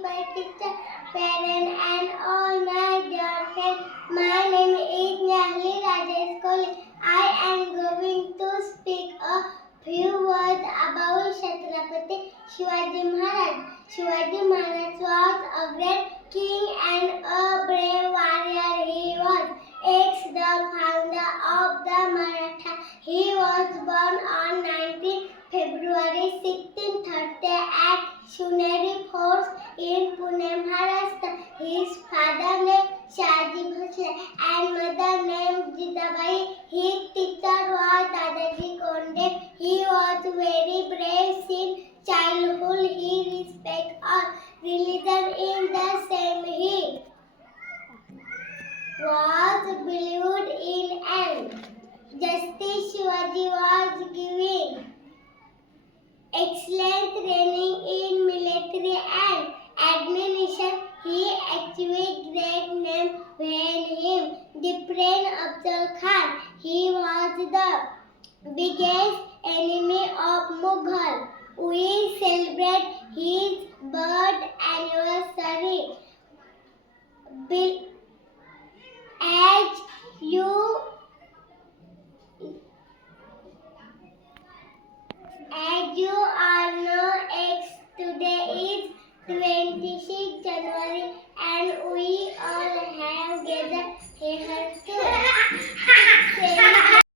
principal, teacher, parent, and all my dear friends. My name is Nehali Rajesh Kohli. I am going to speak a few words about Chhatrapati Shivaji Maharaj. Shivaji Maharaj was a great king and a brave warrior. He was the founder of the Maratha. He was born on 19 February 1630 at Shuneri Forts in Pune, Maharashtra. His father named Shaji Bhosle and mother named Jitabai. His teacher was Dadaji Konde. He was very brave since childhood. He respected all religion in the same. He was believed in and justice. Shivaji was giving excellent training in military and administration. He achieved great name when him defeated Afzal Khan. He was the biggest enemy of Mughal. We celebrate his birth anniversary